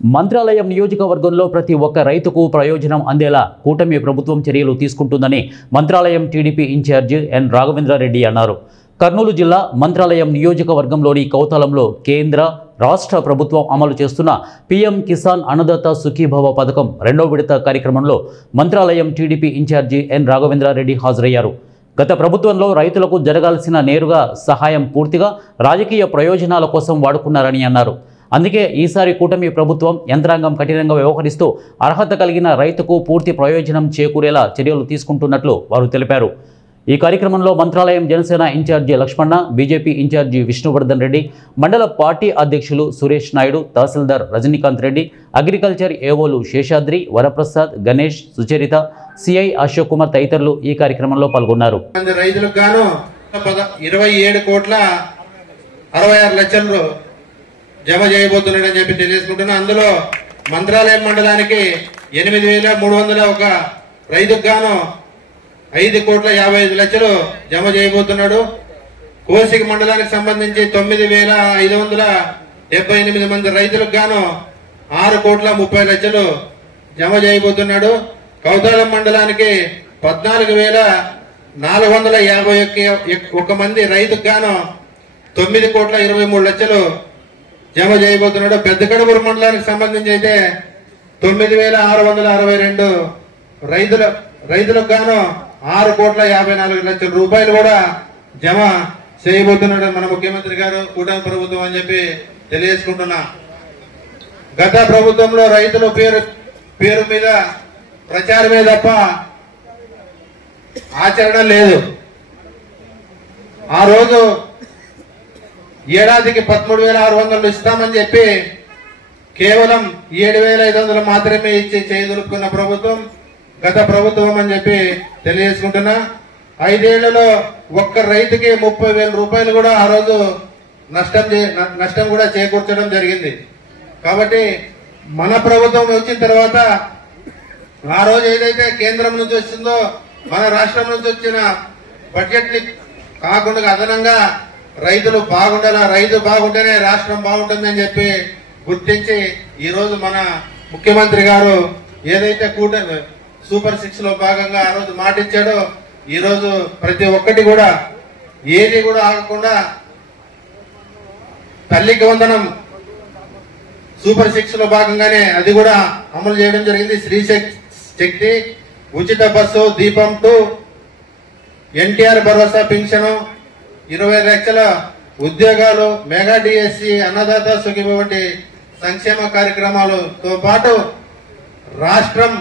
మంత్రాలయం నియోజకవర్గంలో ప్రతి ఒక్క రైతుకు ప్రయోజనం అందేలా కూటమి ప్రభుత్వం చర్యలు తీసుకుంటుందని మంత్రాలయం టీడీపీ ఇన్ఛార్జి ఎన్ రాఘవేంద్రారెడ్డి అన్నారు. కర్నూలు జిల్లా మంత్రాలయం నియోజకవర్గంలోని కౌతాలంలో కేంద్ర రాష్ట్ర ప్రభుత్వం అమలు చేస్తున్న పీఎం కిసాన్ అన్నదాత సుఖీభవ పథకం 2వ విడత కార్యక్రమంలో మంత్రాలయం టీడీపీ ఇన్ఛార్జి ఎన్ రాఘవేంద్రారెడ్డి హాజరయ్యారు. గత ప్రభుత్వంలో రైతులకు జరగాల్సిన నేరుగా సహాయం పూర్తిగా రాజకీయ ప్రయోజనాల కోసం వాడుకున్నారని అన్నారు. అందుకే ఈసారి కూటమి ప్రభుత్వం యంత్రాంగం కఠినంగా వ్యవహరిస్తూ అర్హత కలిగిన రైతుకు పూర్తి ప్రయోజనం చేకూరేలా చర్యలు తీసుకుంటున్నట్లు వారు తెలిపారు. ఈ కార్యక్రమంలో మంత్రాలయం జనసేన ఇన్ఛార్జి లక్ష్మణ, బీజేపీ ఇన్ఛార్జి విష్ణువర్ధన్ రెడ్డి, మండల పార్టీ అధ్యక్షులు సురేష్ నాయుడు, తహసీల్దార్ రజనీకాంత్ రెడ్డి, అగ్రికల్చర్ ఏవోలు శేషాద్రి, వరప్రసాద్, గణేష్, సుచరిత, సిఐ అశోక్ కుమార్ తదితరులు ఈ కార్యక్రమంలో పాల్గొన్నారు. రైతులకు గాను 27,66,00,000 జమ చేయబోతున్నాడని చెప్పి తెలియజేసుకుంటున్నా. అందులో మంత్రాలయం మండలానికి 8,301 రైతుకు గాను 5,55,00,000 జమ చేయబోతున్నాడు. కోసిక మండలానికి సంబంధించి 9,578 మంది రైతులకు గాను 6,30,00,000 జమ చేయబోతున్నాడు. కౌతాలం మండలానికి 14,451 మంది రైతుకు గాను 9,23,00,000 జమ చేయబోతున్నాడు. పెద్ద కడుమూరు మండలానికి సంబంధించి అయితే 9,662 రైతులకు గాను 6,54,00,000 రూపాయలు కూడా జమ చేయబోతున్నాడు మన ముఖ్యమంత్రి గారు, కూటమి ప్రభుత్వం అని చెప్పి తెలియజేసుకుంటున్నా. గత ప్రభుత్వంలో రైతుల పేరు మీద ప్రచారమే తప్ప ఆచరణ లేదు. ఆ రోజు ఏడాదికి 13,600 ఇస్తామని చెప్పి కేవలం 7,500 మాత్రమే ఇచ్చి చేయదులుపుకున్న ప్రభుత్వం గత ప్రభుత్వం అని చెప్పి తెలియజేసుకుంటున్నా. 5 ఏళ్లలో ఒక్క రైతుకి 30,000 రూపాయలు కూడా ఆ రోజు నష్టం కూడా చేకూర్చడం జరిగింది. కాబట్టి మన ప్రభుత్వం వచ్చిన తర్వాత ఆ రోజు ఏదైతే కేంద్రం నుంచి వచ్చిందో మన రాష్ట్రం నుంచి వచ్చిన బడ్జెట్ ని కాకుండా అదనంగా రైతులు బాగుండాలా, రైతు బాగుంటేనే రాష్ట్రం బాగుంటుందని చెప్పి గుర్తించి ఈ రోజు మన ముఖ్యమంత్రి గారు ఏదైతే సూపర్ 6 లో భాగంగా ఆ రోజు మాట ఇచ్చాడో ఈ రోజు ప్రతి ఒక్కటి కూడా ఏది కూడా ఆగకుండా తల్లికి వందనం సూపర్ 6 లో భాగంగానే అది కూడా అమలు చేయడం జరిగింది. స్త్రీ శక్తి, ఉచిత బస్సు, దీపం 2, ఎన్టీఆర్ భరోసా పింఛను, 20 లక్షల ఉద్యోగాలు, మెగా డిఎస్సి, అన్నదాత సుఖీభవ వంటి సంక్షేమ కార్యక్రమాలతో పాటు రాష్ట్రం